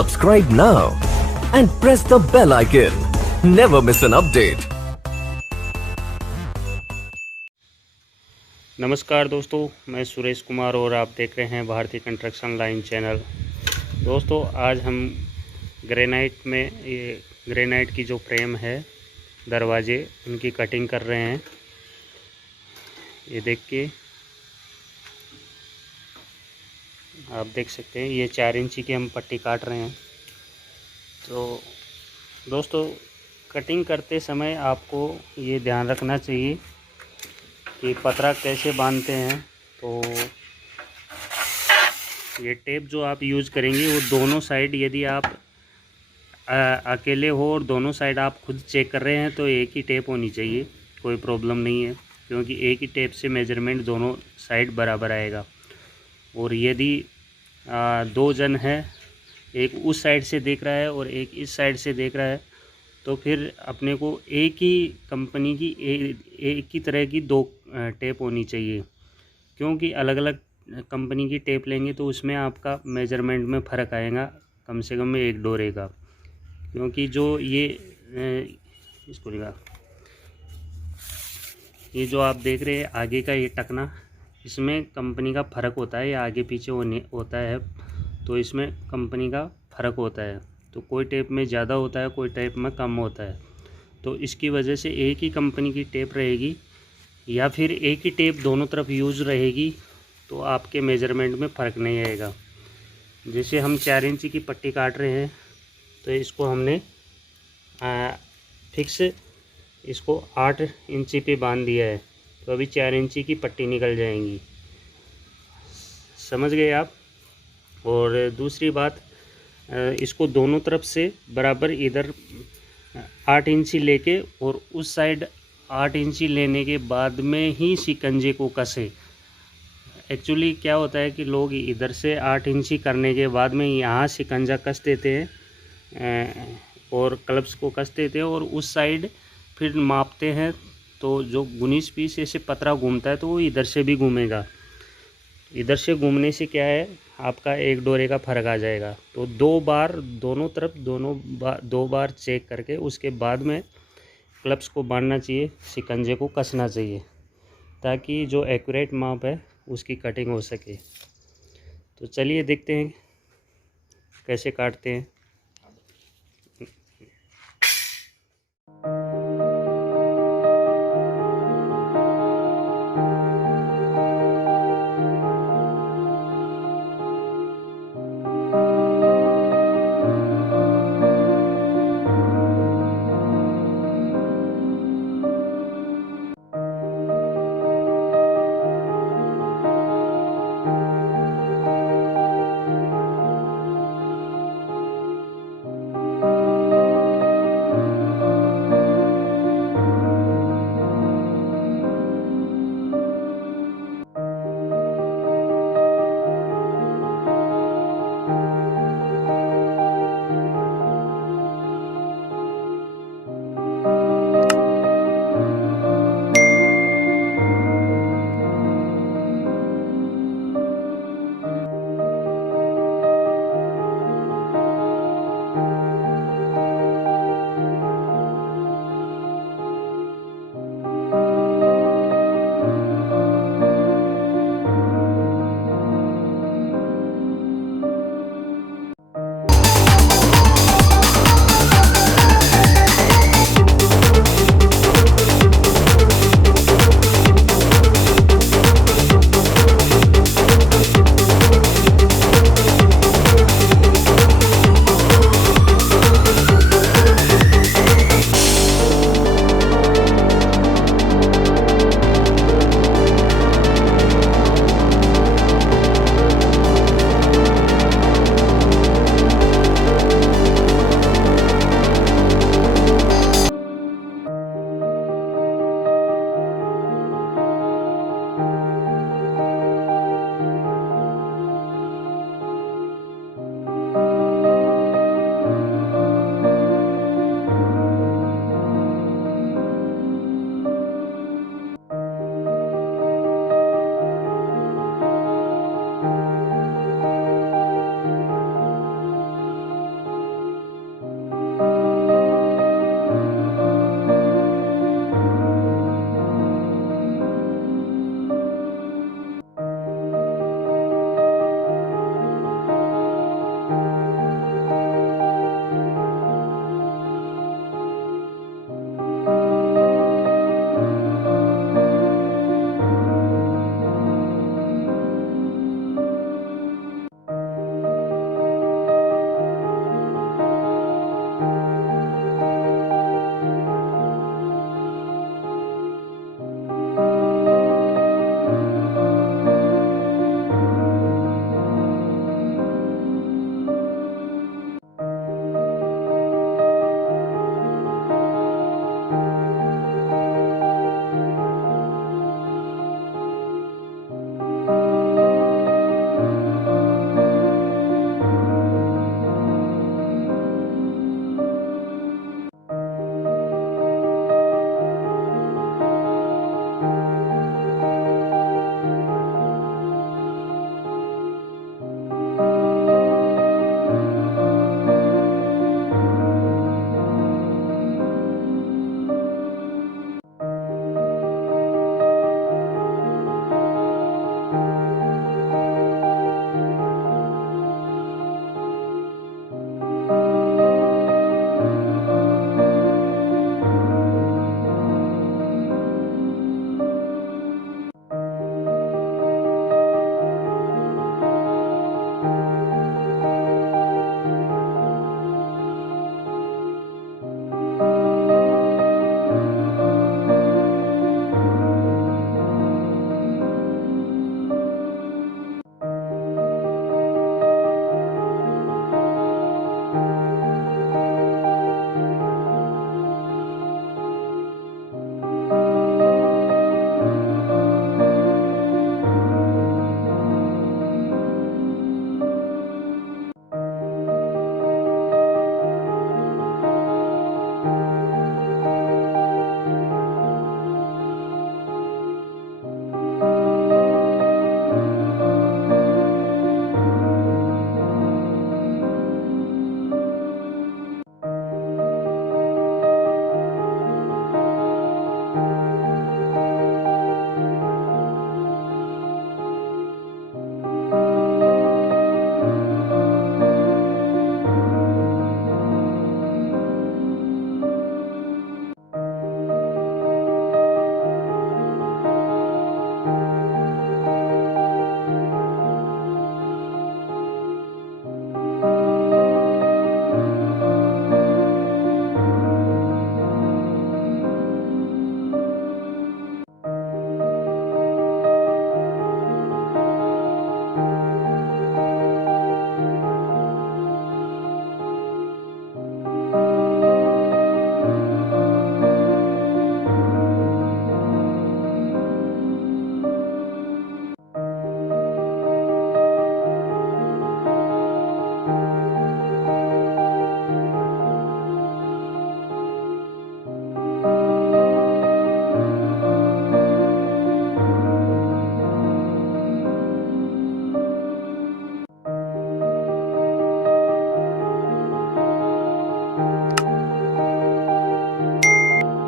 Subscribe now and press the bell icon. Never miss an update. नमस्कार दोस्तों, मैं सुरेश कुमार और आप देख रहे हैं भारतीय कंस्ट्रक्शन लाइन चैनल। दोस्तों, आज हम ग्रेनाइट की जो फ्रेम है, दरवाजे, उनकी कटिंग कर रहे हैं। ये देखिए, आप देख सकते हैं, ये 4 इंची की हम पट्टी काट रहे हैं। तो दोस्तों, कटिंग करते समय आपको ये ध्यान रखना चाहिए कि पतरा कैसे बांधते हैं। तो ये टेप जो आप यूज़ करेंगे वो दोनों साइड, यदि आप अकेले हो और दोनों साइड आप खुद चेक कर रहे हैं तो एक ही टेप होनी चाहिए, कोई प्रॉब्लम नहीं है, क्योंकि एक ही टेप से मेजरमेंट दोनों साइड बराबर आएगा। और यदि 2 जन है, एक उस साइड से देख रहा है और एक इस साइड से देख रहा है, तो फिर अपने को एक ही कंपनी की एक ही तरह की 2 टेप होनी चाहिए, क्योंकि अलग अलग कंपनी की टेप लेंगे तो उसमें आपका मेजरमेंट में फ़र्क आएगा, कम से कम 1 डोरे का। क्योंकि जो ये जो आप देख रहे हैं आगे का ये टकना, इसमें कंपनी का फ़र्क होता है, या आगे पीछे होता है, तो इसमें कंपनी का फ़र्क होता है। तो कोई टेप में ज़्यादा होता है, कोई टेप में कम होता है। तो इसकी वजह से एक ही कंपनी की टेप रहेगी या फिर एक ही टेप दोनों तरफ यूज़ रहेगी, तो आपके मेजरमेंट में फ़र्क नहीं आएगा। जैसे हम 4 इंची की पट्टी काट रहे हैं, तो इसको हमने फिक्स इसको 8 इंची पे बांध दिया है, तो अभी 4 इंची की पट्टी निकल जाएंगी। समझ गए आप। और दूसरी बात, इसको दोनों तरफ से बराबर, इधर 8 इंची लेके और उस साइड 8 इंची लेने के बाद में ही शिकंजे को कसे। एक्चुअली क्या होता है कि लोग इधर से 8 इंची करने के बाद में यहाँ शिकंजा कस देते हैं और क्लब्स को कस देते हैं, और उस साइड फिर मापते हैं, तो जो 19 पीस ऐसे पतरा घूमता है तो वो इधर से भी घूमेगा। इधर से घूमने से क्या है, आपका 1 डोरे का फ़र्क आ जाएगा। तो 2 बार दोनों तरफ 2 बार चेक करके उसके बाद में क्लब्स को बांधना चाहिए, शिकंजे को कसना चाहिए, ताकि जो एक्यूरेट माप है उसकी कटिंग हो सके। तो चलिए देखते हैं कैसे काटते हैं।